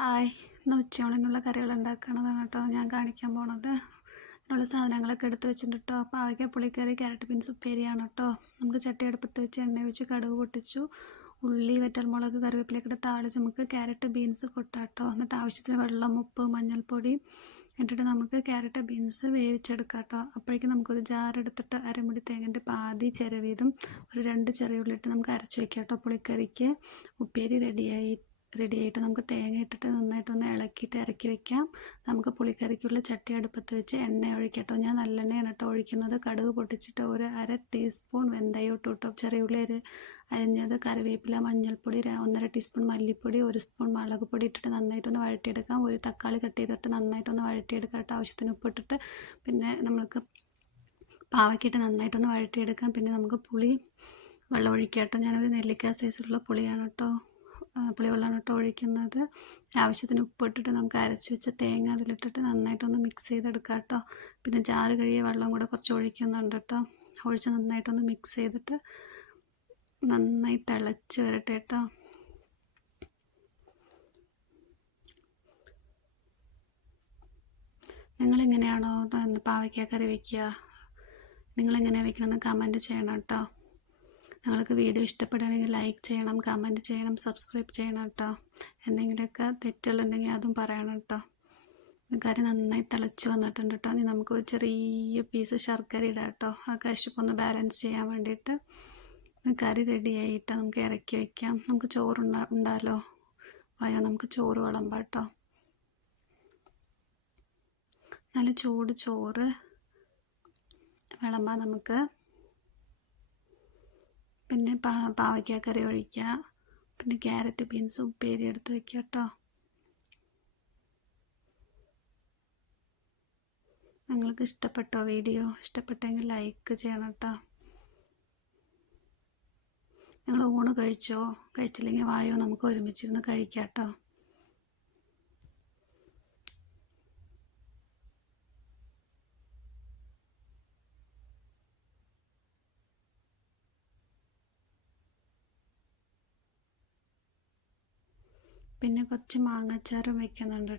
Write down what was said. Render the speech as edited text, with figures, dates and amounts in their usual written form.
Hi, ഇന്ന് ഉച്ചയൂണിനുള്ള കറികൾ ഉണ്ടാക്കണതാണ് കേട്ടോ ഞാൻ കാണിക്കാൻ പോണത്. അതിനുള്ള സാധനങ്ങളൊക്കെ എടുത്ത് വെച്ചിട്ടുണ്ട് കേട്ടോ. പാവയ്ക്ക പുളിക്കറി, ക്യാരറ്റ് ബീൻസ് ഉപ്പേരിയാണ് കേട്ടോ. നമുക്ക് ചട്ടി അടുപ്പത്ത് വെച്ച് എണ്ണ ഒഴിച്ച് കടുക് പൊട്ടിച്ചു, ഉള്ളി, വറ്റൽമുളക്, കറിവേപ്പിലയൊക്കെ ഇട്ട് താളിച്ച് നമുക്ക് ക്യാരറ്റ് ബീൻസ് കൊട്ടാം കേട്ടോ. എന്നിട്ട് ആവശ്യത്തിന് വെള്ളം, ഉപ്പ്, മഞ്ഞൾപ്പൊടി ഇട്ടിട്ട് നമുക്ക് ക്യാരറ്റ് ബീൻസ് വേവിച്ചെടുക്കാം കേട്ടോ. അപ്പോഴേക്കും നമുക്കൊരു ജാർ എടുത്തിട്ട് അരമുടി തേങ്ങൻ്റെ പാതി ചിരവിയതും ഒരു 2 ചെറിയ ഉള്ളി ഇട്ട് നമുക്ക് അരച്ച് വയ്ക്കാം കേട്ടോ. പുളിക്കറിക്ക് ഉപ്പേരി റെഡിയായിട്ട് നമുക്ക് തേങ്ങ ഇട്ടിട്ട് നന്നായിട്ടൊന്ന് ഇളക്കിയിട്ട് ഇറക്കി വെക്കാം. നമുക്ക് പുളിക്കറിക്കുള്ള ചട്ടി അടുപ്പത്ത് വെച്ച് എണ്ണ ഒഴിക്കാം കേട്ടോ. ഞാൻ നല്ലെണ്ണയാണ് കേട്ടോ ഒഴിക്കുന്നത്. കടുക് പൊട്ടിച്ചിട്ട് ഒരു 1/2 ടീസ്പൂൺ വെന്തയം ഇട്ടു കേട്ടോ. ചെറിയ ഉള്ളി അരിഞ്ഞത്, കറിവേപ്പില, മഞ്ഞൾപ്പൊടി, 1/2 ടീസ്പൂൺ മല്ലിപ്പൊടി, 1 സ്പൂൺ മുളക് പൊടി ഇട്ടിട്ട് നന്നായിട്ടൊന്ന് വഴറ്റിയെടുക്കാം. ഒരു തക്കാളി കട്ട് ചെയ്തിട്ട് നന്നായിട്ടൊന്ന് വഴറ്റിയെടുക്കാം കേട്ടോ. ആവശ്യത്തിന് ഉപ്പിട്ടിട്ട് പിന്നെ നമ്മൾക്ക് പാവയ്ക്കിട്ട് നന്നായിട്ടൊന്ന് വഴറ്റിയെടുക്കാം. പിന്നെ നമുക്ക് വെള്ളം ഒഴിക്കാം കേട്ടോ. ഞാനൊരു നെല്ലിക്ക സൈസിലുള്ള പുളിവെള്ളമാണ് കേട്ടോ ഒഴിക്കുന്നത്. ആവശ്യത്തിന് ഉപ്പിട്ടിട്ട് നമുക്ക് അരച്ച് വെച്ച തേങ്ങ അതിലിട്ടിട്ട് നന്നായിട്ടൊന്ന് മിക്സ് ചെയ്തെടുക്കാം കേട്ടോ. പിന്നെ ജാറ് കഴുകിയ വെള്ളം കൂടെ കുറച്ച് ഒഴിക്കുന്നുണ്ട് കേട്ടോ. ഒഴിച്ച് നന്നായിട്ടൊന്ന് മിക്സ് ചെയ്തിട്ട് നന്നായി തിളച്ച് വരട്ടെ കേട്ടോ. നിങ്ങളെങ്ങനെയാണോ പാവയ്ക്ക കറി വയ്ക്കുക? നിങ്ങളെങ്ങനെയാണ് വയ്ക്കണമെന്ന് കമൻറ്റ് ചെയ്യണം കേട്ടോ. നിങ്ങൾക്ക് വീഡിയോ ഇഷ്ടപ്പെടുകയാണെങ്കിൽ ലൈക്ക് ചെയ്യണം, കമൻറ്റ് ചെയ്യണം, സബ്സ്ക്രൈബ് ചെയ്യണം കേട്ടോ. എന്തെങ്കിലുമൊക്കെ തെറ്റുകളുണ്ടെങ്കിൽ അതും പറയണം കേട്ടോ. കറി നന്നായി തിളച്ച് വന്നിട്ടുണ്ട് കേട്ടോ. ഇനി നമുക്ക് ഒരു ചെറിയ പീസ് ശർക്കര ഇടാം കേട്ടോ. ആ കശുപ്പൊന്ന് ബാലൻസ് ചെയ്യാൻ വേണ്ടിയിട്ട്. കറി റെഡിയായിട്ട് നമുക്ക് ഇറക്കി വയ്ക്കാം. നമുക്ക് ചോറുണ്ടല്ലോ, നമുക്ക് ചോറ് വിളമ്പാം കേട്ടോ. നല്ല ചൂട് ചോറ് വിളമ്പാം നമുക്ക്. പിന്നെ പാവയ്ക്ക കറി ഒഴിക്കുക. പിന്നെ ക്യാരറ്റ് ബീൻസ് ഉപ്പേരി എടുത്ത് വയ്ക്കുക കേട്ടോ. നിങ്ങൾക്ക് ഇഷ്ടപ്പെട്ടോ വീഡിയോ? ഇഷ്ടപ്പെട്ടെങ്കിൽ ലൈക്ക് ചെയ്യണം കേട്ടോ. നിങ്ങൾ ഊണ് കഴിച്ചോ? കഴിച്ചില്ലെങ്കിൽ വായോ, നമുക്ക് ഒരുമിച്ചിരുന്ന് കഴിക്കാം കേട്ടോ. പിന്നെ കുറച്ച് മാങ്ങാച്ചാറും വെക്കുന്നുണ്ട്.